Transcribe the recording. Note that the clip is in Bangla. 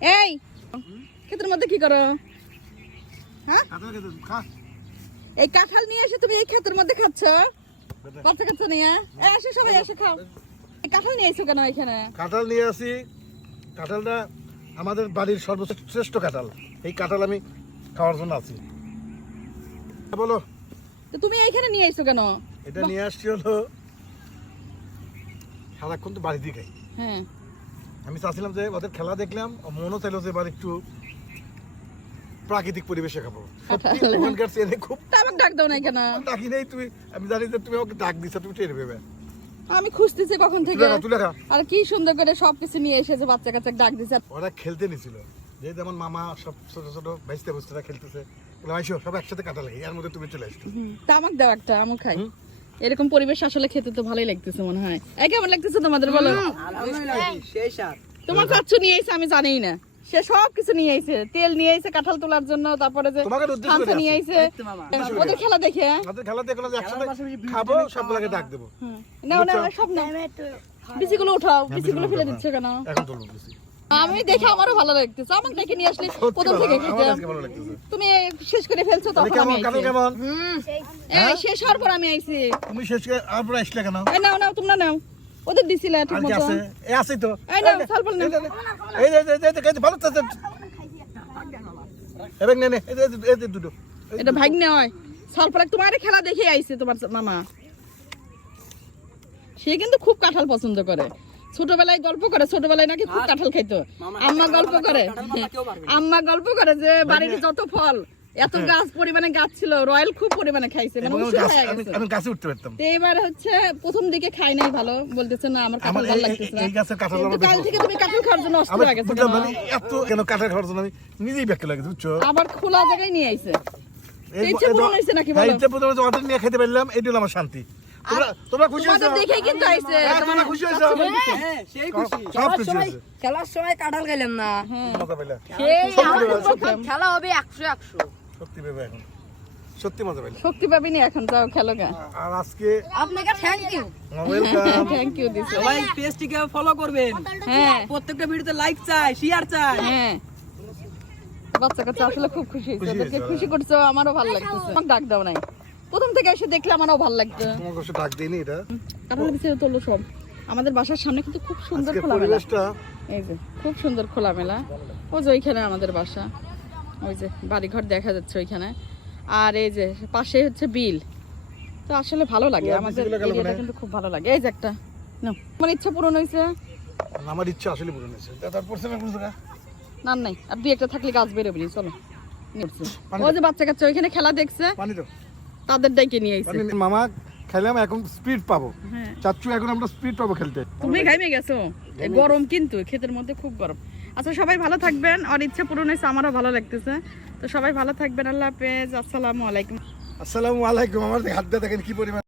এই ক্ষেতের মধ্যে কি করো? হ্যাঁ, এই কাঁঠাল নিয়ে এসে তুমি এই ক্ষেতের মধ্যে খাচ্ছ? বাচ্চা কাচ্চা নিয়ে এসে সবাই এসে খাও। এই কাঁঠাল নিয়ে এসো কেন এখানে? কাঁঠাল নিয়ে আসি। কাঁঠালটা আমাদের বাড়ির সর্বশ্রেষ্ঠ কাঁঠাল। এই কাঁঠাল আমি খাওয়ার জন্য আছি। বলো, তো তুমি এইখানে নিয়ে এসো কেন? এটা নিয়ে আসছি হলো সারাক্ষণ তো বাড়িতেই খাই। হ্যাঁ, আমি চাচ্ছিলাম যে ওদের খেলা দেখলাম, মনও চাইলো যে এবার একটু প্রাকৃতিক পরিবেশে খাবো। সত্যি ওখানকার চেনে খুব। আমাকে ডাক দাও না কেন? ডাকি নেই তুমি, আমি জানি যে তুমি আমাকে ডাক দিচ্ছ, তুমি টের পেবে। আমি খুঁজতেছি কখন থেকে। তুলে খা। আর কি সুন্দর করে সবকিছু নিয়ে এসেছে, বাচ্চা কাচ্চা ডাক দিছে। ওরা খেলতে নিছিল, যে যেমন মামা সব ছোট ছোট ভাইস্তে বুঝতে খেলতেছে, আইসো সব একসাথে কাটা লাগে, এর মধ্যে তুমি চলে আসছো। তা আমাকে দাও একটা, আমি খাই। এরকম পরিবেশ আসলে খেতে তো ভালোই লাগতেছে মনে হয়। কেমন লাগতেছে তোমাদের বলো? তোমার চাচ্চু নিয়ে এসে আমি জানিই না, সে সব কিছু নিয়ে আইছে। তেল নিয়ে আইছে কাঁঠাল তোলার জন্য, তারপরে যে খামসা নিয়ে আইছে ওদের খেলা দেখে। ওদের খেলা দেখে যে একসাথে খাবো, সবগুলোকে ডাক দেবো। নাও নাও সব নাও, বিচিগুলো উঠাও। বিচিগুলো ফেলে দিচ্ছ কেন? এখন তুলবো বিচি। আমি দেখে আমারও ভালো লাগতেছে। আমাকে দেখে নিয়ে আসলে প্রথম থেকে খেতাম। তুমি শেষ করে ফেলছো তখন আমি আইছি। কেমন এই শেষ হওয়ার পর আমি আইছি। তুমি শেষ করে আর পরে আসলে কেন? এই নাও নাও, তোমরা নাও। ওদের দিছিলে ঠিক আর কি মতো। আছে? এই আছে তো। এই নাও সালপাল নাও। এই যে ভালো তো। এবং নে এই যে দুটো। এটা ভাগ্নে হয়। সালপাল তোমার খেলা দেখে আইছে তোমার মামা। সে কিন্তু খুব কাঁঠাল পছন্দ করে। ছোটবেলায় গল্প করে, ছোটবেলায় নাকি খুব কাঁঠাল খাইতো। আম্মা গল্প করে যে বাড়িতে যত ফল, এত গাছ পরিমাণে গাছ ছিল, রয়্যাল খুব পরিমাণে খাইছে, মানে উৎসাহ হয়ে গেছে। আমি গাছে উঠতে পারতাম। তো এবার হচ্ছে প্রথম দিকে খাই নাই ভালো, বলতেছে না আমার কাঁঠাল ভালো লাগতেছে না। এই গাছের কাঁঠাল কিন্তু কাল থেকে তুমি কাঁঠাল খাওয়ার জন্য অস্থির হয়ে গেছো। এত কেন কাঁঠাল খাওয়ার জন্য আমি নিজেই ব্যাখ্যা লাগে, বুঝছো? আবার খোলা জায়গায় নিয়ে আইছে। ইচ্ছে পূরণ হইছে নাকি বলো? ইচ্ছে পূরণ হইছে, অর্ডার নিয়ে খেতে পারলাম, এইটা হলো আমার শান্তি। তোমরা খুশি হইছো? তোমাদের দেখেই কিন্তু আইছে। তোমরা খুশি হইছো? হ্যাঁ, সেই খুশি। সব খুশি হইছে। খেলার সময় কাঁঠাল খাইলাম না। মজা পাইলা? খেলা হবে 100-100। সত্যি ভেবে এখন সত্যি মজা পাইলা? শক্তি পাবিনি এখন, যাও খেলো গা। আর আজকে আপনাকে thank you. Welcome. Thank you দিছো। সবাই পেজটিকে ফলো করবেন। হ্যাঁ প্রত্যেকটা ভিডিওতে লাইক চাই, শেয়ার চাই। হ্যাঁ, বাচ্চা কাচ্চা আসলে খুব খুশি হয়েছে। খুশি ওদেরকে হয়েছে, খুশি করছো, আমারও ভালো লাগতেছে। আমাকে ডাক দাও নাই, প্রথম থেকে এসে দেখলে আমারও ভালো লাগতো। তোমাকে অবশ্য ডাক দেইনি এটা। কাঁঠাল দিছে তোলো সব। আমাদের বাসার সামনে কিন্তু খুব সুন্দর আজকে খোলামেলা। পরিবেশটা এই যে খুব সুন্দর খোলামেলা। ওই যে ওইখানে আমাদের বাসা, ওই যে বাড়িঘর দেখা যাচ্ছে ওইখানে। আর এই যে পাশে হচ্ছে বিল। তো আসলে ভালো লাগে, আমাদের এরিয়াটা কিন্তু খুব ভালো লাগে। এই যে একটা নাও, আমার ইচ্ছা পূরণ হয়েছে। আমার ইচ্ছা আসলে পূরণ হয়েছে। তারপর না কোন জায়গা না নাই, আর দুই একটা থাকলে গাছ বেরোবি। চলো ওই যে বাচ্চা কাচ্চা ওইখানে খেলা দেখছে, পানি তো তাদের ডাইকে নিয়ে আইছে। মামা খেলাম, এখন স্পিড পাবো। হ্যাঁ, চাচ্চু এখন আমরা স্পিড পাবো খেলতে। তুমি ঘামে গেছো। এই গরম কিন্তু ক্ষেতের মধ্যে খুব গরম। আচ্ছা সবাই ভালো থাকবেন, আর ইচ্ছা পূরণ হয়েছে, আমারও ভালো লাগতেছে। তো সবাই ভালো থাকবেন, আল্লাহ হাফেজ, আসসালামু আলাইকুম। আসসালামু আলাইকুম। আমার হাত দিয়ে দেখেন কি পরিমাণ